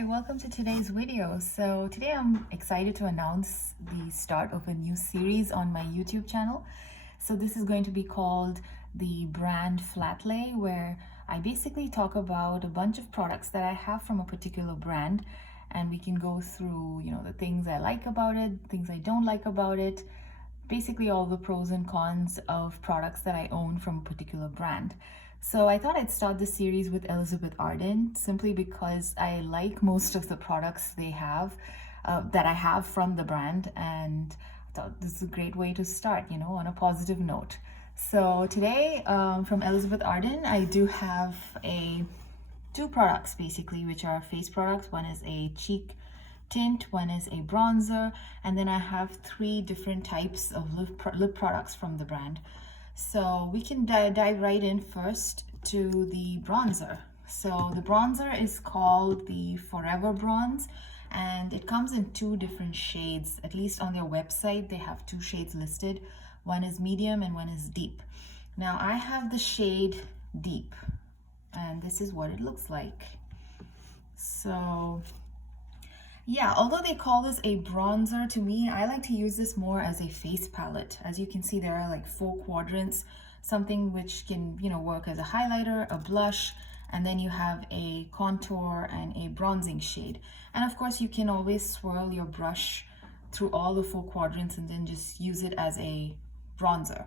Hi, welcome to today's video. So today I'm excited to announce the start of a new series on my YouTube channel. So this is going to be called the brand Flatlay, where I basically talk about a bunch of products that I have from a particular brand, and we can go through, the things I like about it, things I don't like about it, basically all the pros and cons of products that I own from a particular brand. So I thought I'd start this series with Elizabeth Arden simply because I like most of the products they have that I have from the brand, and I thought this is a great way to start, on a positive note. So today from Elizabeth Arden, I do have two products basically, which are face products. One is a cheek tint, one is a bronzer, and then I have three different types of lip products from the brand. So we can dive right in first to the bronzer. So the bronzer is called the Fourever Bronze, and it comes in two different shades. At least on their website they have two shades listed. One is medium and one is deep. Now I have the shade deep, and this is what it looks like. So yeah, although they call this a bronzer, to me, I like to use this more as a face palette. As you can see, there are like 4 quadrants, something which can, work as a highlighter, a blush, and then you have a contour and a bronzing shade. And of course, you can always swirl your brush through all the 4 quadrants and then just use it as a bronzer.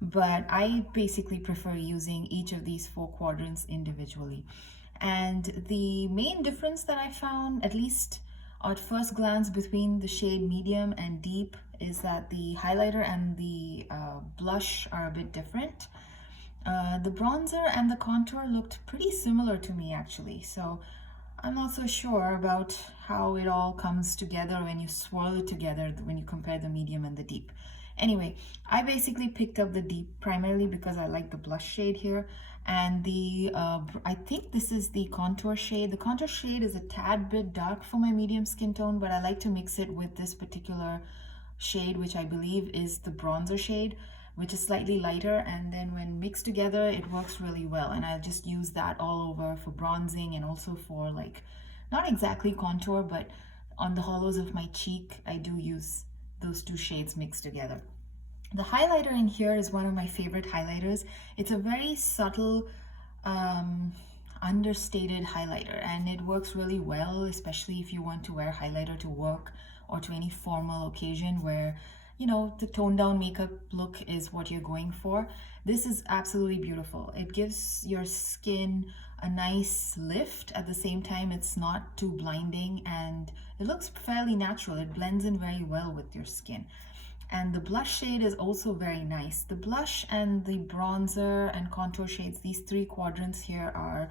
But I basically prefer using each of these 4 quadrants individually. And the main difference that I found, at least at first glance, between the shade medium and deep is that the highlighter and the blush are a bit different. The bronzer and the contour looked pretty similar to me actually, so I'm not so sure about how it all comes together when you swirl it together, when you compare the medium and the deep. Anyway, I basically picked up the deep primarily because I like the blush shade here, and I think this is the contour shade. The contour shade is a tad bit dark for my medium skin tone, but I like to mix it with this particular shade, which I believe is the bronzer shade, which is slightly lighter, and then when mixed together it works really well, and I just use that all over for bronzing and also for, like, not exactly contour, but on the hollows of my cheek I do use those two shades mixed together. The highlighter in here is one of my favorite highlighters. It's a very subtle, understated highlighter, and it works really well, especially if you want to wear highlighter to work or to any formal occasion where, the toned down makeup look is what you're going for. This is absolutely beautiful. It gives your skin a nice lift. At the same time, it's not too blinding, and it looks fairly natural. It blends in very well with your skin. And the blush shade is also very nice. The blush and the bronzer and contour shades, these 3 quadrants here, are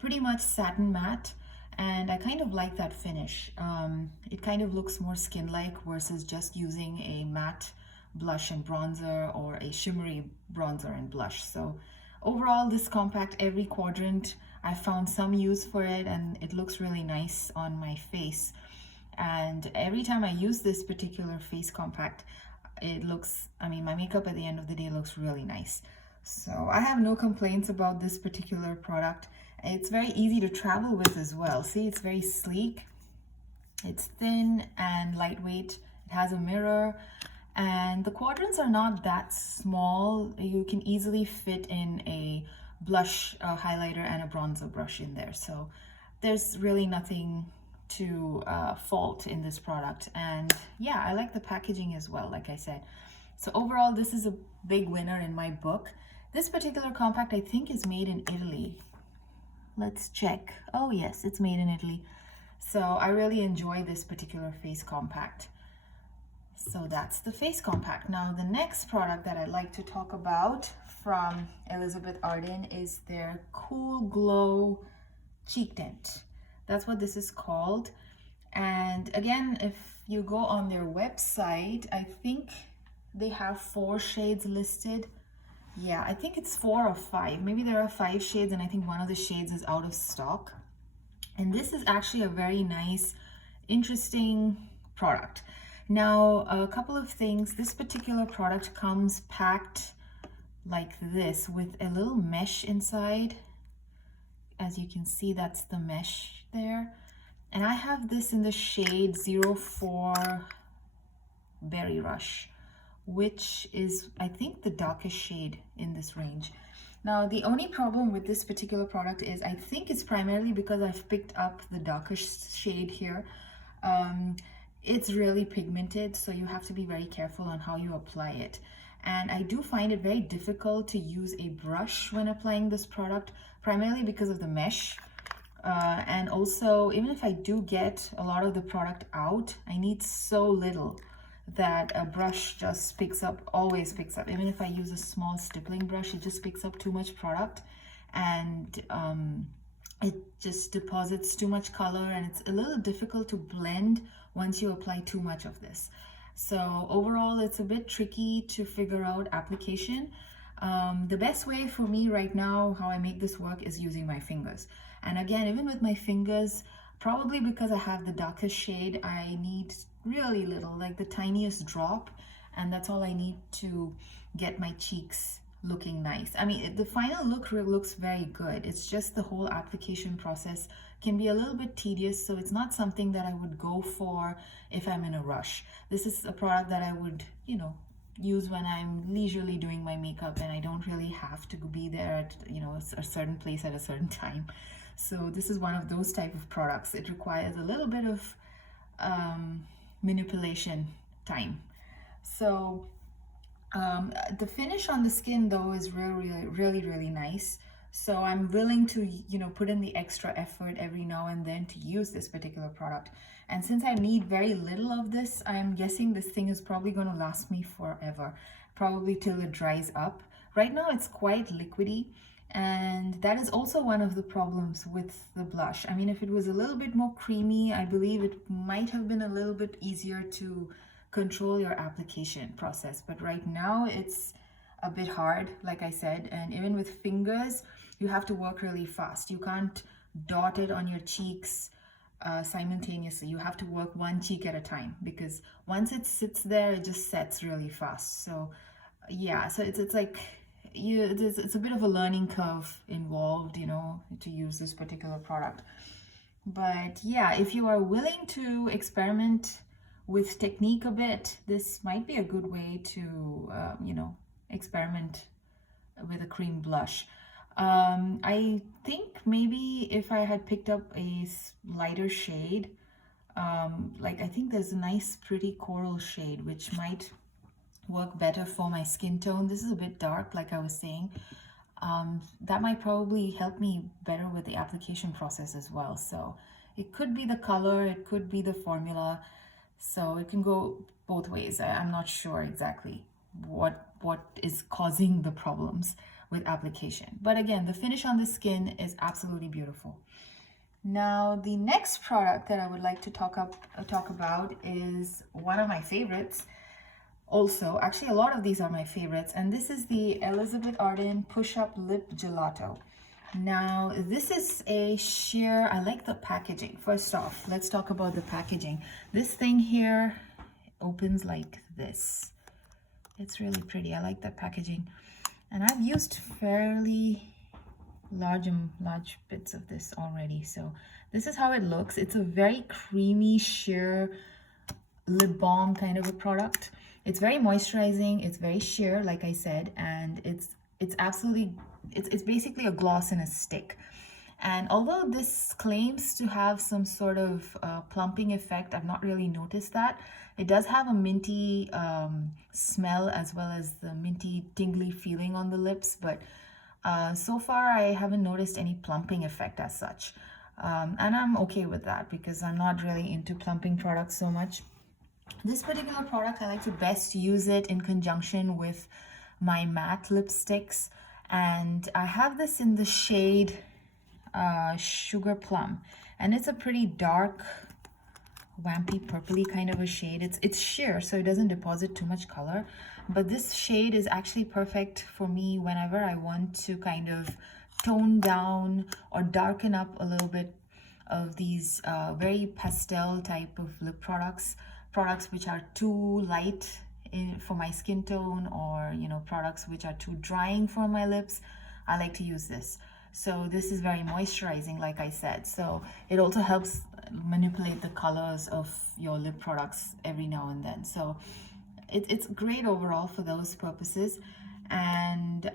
pretty much satin matte, and I kind of like that finish. It kind of looks more skin-like versus just using a matte blush and bronzer or a shimmery bronzer and blush. So overall, this compact, every quadrant, I found some use for it, and it looks really nice on my face. And every time I use this particular face compact, it looks, my makeup at the end of the day looks really nice. So I have no complaints about this particular product. It's very easy to travel with as well. See, it's very sleek. It's thin and lightweight. It has a mirror, and the quadrants are not that small. You can easily fit in a blush, highlighter, and a bronzer brush in there. So there's really nothing to fault in this product. And yeah, I like the packaging as well, like I said. So overall, this is a big winner in my book. This particular compact, I think, is made in Italy. Let's check. Oh yes, it's made in Italy. So I really enjoy this particular face compact. So that's the face compact. Now the next product that I'd like to talk about from Elizabeth Arden is their Cool Glow Cheek Tint. That's what this is called. And again, if you go on their website, I think they have 4 shades listed. Yeah, I think it's 4 or 5. Maybe there are 5 shades, and I think one of the shades is out of stock. And this is actually a very nice, interesting product. Now, a couple of things. This particular product comes packed like this with a little mesh inside. As you can see, that's the mesh there. And I have this in the shade 04 Berry Rush, which is, I think, the darkest shade in this range. Now, the only problem with this particular product is I think it's primarily because I've picked up the darkest shade here. It's really pigmented, so you have to be very careful on how you apply it. And I do find it very difficult to use a brush when applying this product, primarily because of the mesh. And also, even if I do get a lot of the product out, I need so little that a brush just picks up, always picks up. Even if I use a small stippling brush, it just picks up too much product, and it just deposits too much color, and it's a little difficult to blend once you apply too much of this. So overall, it's a bit tricky to figure out application. The best way for me right now, how I make this work, is using my fingers. And again, even with my fingers, probably because I have the darkest shade, I need really little, like the tiniest drop, and that's all I need to get my cheeks looking nice. I mean, the final look looks very good. It's just the whole application process can be a little bit tedious, so it's not something that I would go for if I'm in a rush. This is a product that I would, you know, use when I'm leisurely doing my makeup and I don't really have to be there at, you know, a certain place at a certain time. So this is one of those type of products. It requires a little bit of manipulation time. So the finish on the skin though is really nice. So I'm willing to, you know, put in the extra effort every now and then to use this particular product. And since I need very little of this, I'm guessing this thing is probably going to last me forever, probably till it dries up. Right now it's quite liquidy, and that is also one of the problems with the blush. I mean, if it was a little bit more creamy, I believe it might have been a little bit easier to control your application process. But right now it's a bit hard, like I said, and even with fingers, you have to work really fast. You can't dot it on your cheeks simultaneously. You have to work one cheek at a time, because once it sits there, it just sets really fast. So yeah, so it's like it's a bit of a learning curve involved, you know, to use this particular product. But yeah, if you are willing to experiment with technique a bit, this might be a good way to you know, experiment with a cream blush. I think maybe if I had picked up a lighter shade, like I think there's a nice pretty coral shade which might work better for my skin tone. This is a bit dark, like I was saying. That might probably help me better with the application process as well. So it could be the color, it could be the formula. So it can go both ways. I'm not sure exactly what is causing the problems with application. But again, the finish on the skin is absolutely beautiful. Now, the next product that I would like to talk about is one of my favorites. Also, actually, a lot of these are my favorites, and this is the Elizabeth Arden Push-Up Lip Gelato. Now, this is a sheer, I like the packaging. First off, let's talk about the packaging. This thing here opens like this. It's really pretty. I like that packaging. And I've used fairly large bits of this already. So this is how it looks. It's a very creamy, sheer lip balm kind of a product. It's very moisturizing, it's very sheer, like I said, and it's absolutely, it's basically a gloss in a stick. And although this claims to have some sort of plumping effect, I've not really noticed that. It does have a minty smell, as well as the minty tingly feeling on the lips, but so far I haven't noticed any plumping effect as such. And I'm okay with that, because I'm not really into plumping products so much. This particular product, I like to best use it in conjunction with my matte lipsticks, and I have this in the shade Sugar Plum, and it's a pretty dark, vampy purpley kind of a shade. It's sheer, so it doesn't deposit too much color, but this shade is actually perfect for me whenever I want to kind of tone down or darken up a little bit of these very pastel type of lip products which are too light for my skin tone, or, you know, products which are too drying for my lips. I like to use this. So this is very moisturizing, like I said. So it also helps manipulate the colors of your lip products every now and then. So it's great overall for those purposes. And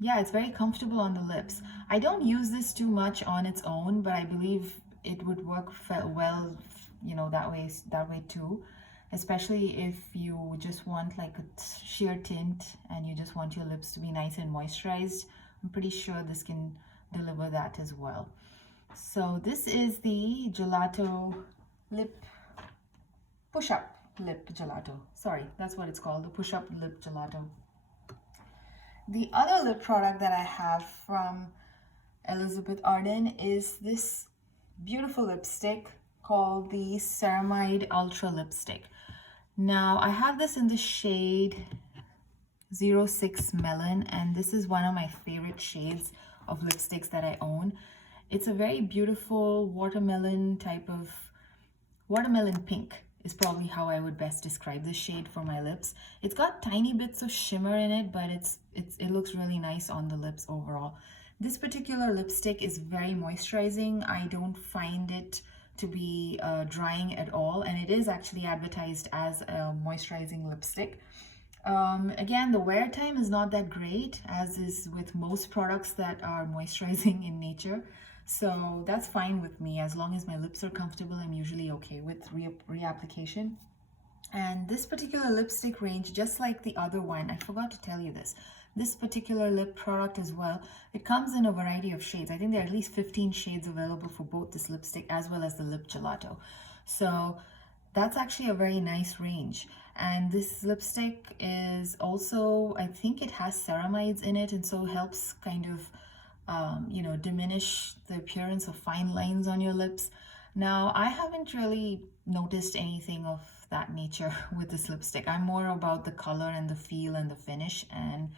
yeah, it's very comfortable on the lips. I don't use this too much on its own, but I believe it would work well, you know, that way too. Especially if you just want like a sheer tint and you just want your lips to be nice and moisturized. I'm pretty sure this can deliver that as well. So this is the gelato lip push-up lip gelato. Sorry, that's what it's called, the push-up lip gelato. The other lip product that I have from Elizabeth Arden is this beautiful lipstick called the Ceramide Ultra Lipstick. Now I have this in the shade 06 Melon, and this is one of my favorite shades of lipsticks that I own. It's a very beautiful watermelon pink is probably how I would best describe this shade for my lips. It's got tiny bits of shimmer in it, but it looks really nice on the lips overall. This particular lipstick is very moisturizing. I don't find it to be drying at all, and it is actually advertised as a moisturizing lipstick. Again, the wear time is not that great, as is with most products that are moisturizing in nature. So that's fine with me. As long as my lips are comfortable, I'm usually okay with reapplication. And this particular lipstick range, just like the other one, I forgot to tell you this particular lip product as well, it comes in a variety of shades. I think there are at least 15 shades available for both this lipstick as well as the lip gelato. So that's actually a very nice range. And this lipstick is also, I think it has ceramides in it, and so helps kind of you know, diminish the appearance of fine lines on your lips. Now, I haven't really noticed anything of that nature with this lipstick. I'm more about the color and the feel and the finish, and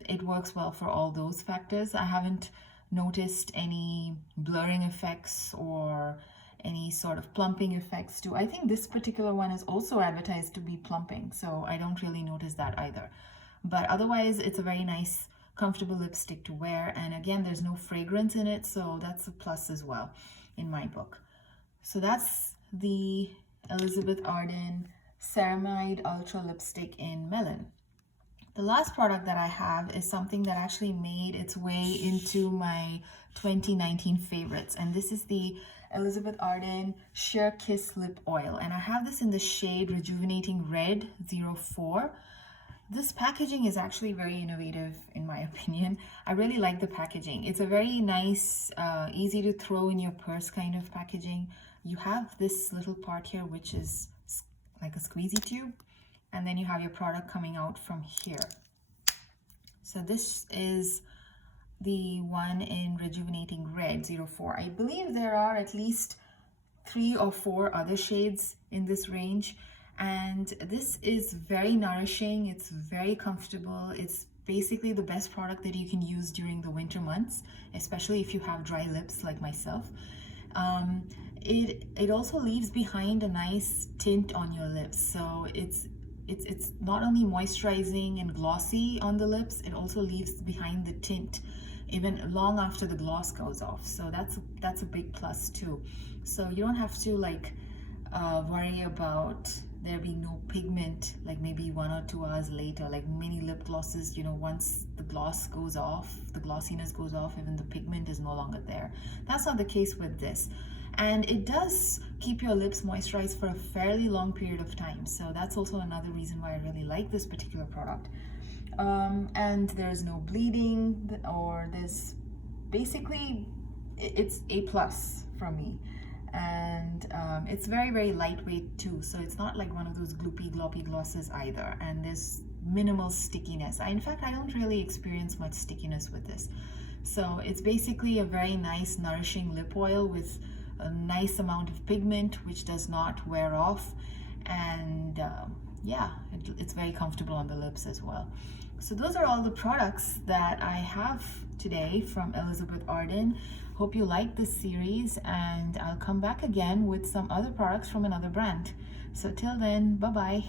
it works well for all those factors. I haven't noticed any blurring effects or any sort of plumping effects too. I think this particular one is also advertised to be plumping, so I don't really notice that either. But otherwise, it's a very nice, comfortable lipstick to wear, and again, there's no fragrance in it, so that's a plus as well in my book. So that's the Elizabeth Arden Ceramide Ultra Lipstick in Melon. The last product that I have is something that actually made its way into my 2019 favorites, and this is the Elizabeth Arden Sheer Kiss Lip Oil, and I have this in the shade Rejuvenating Red 04. This packaging is actually very innovative in my opinion. I really like the packaging. It's a very nice, easy to throw in your purse kind of packaging. You have this little part here which is like a squeezy tube, and then you have your product coming out from here. So this is the one in Rejuvenating Red 04. I believe there are at least 3 or 4 other shades in this range, and this is very nourishing. It's very comfortable. It's basically the best product that you can use during the winter months, especially if you have dry lips like myself. It also leaves behind a nice tint on your lips, so it's not only moisturizing and glossy on the lips, it also leaves behind the tint even long after the gloss goes off. So that's a big plus too. So you don't have to like worry about there being no pigment like maybe 1 or 2 hours later, like many lip glosses, you know, once the gloss goes off, the glossiness goes off, even the pigment is no longer there. That's not the case with this. And it does keep your lips moisturized for a fairly long period of time. So that's also another reason why I really like this particular product. And there's no bleeding, or there's basically, it's A+ from me. And it's very, very lightweight too. So it's not like one of those gloopy, gloppy glosses either. And there's minimal stickiness. In fact, I don't really experience much stickiness with this. So it's basically a very nice, nourishing lip oil with a nice amount of pigment, which does not wear off. And yeah, it's very comfortable on the lips as well. So those are all the products that I have today from Elizabeth Arden. Hope you like this series, and I'll come back again with some other products from another brand. So till then, bye-bye.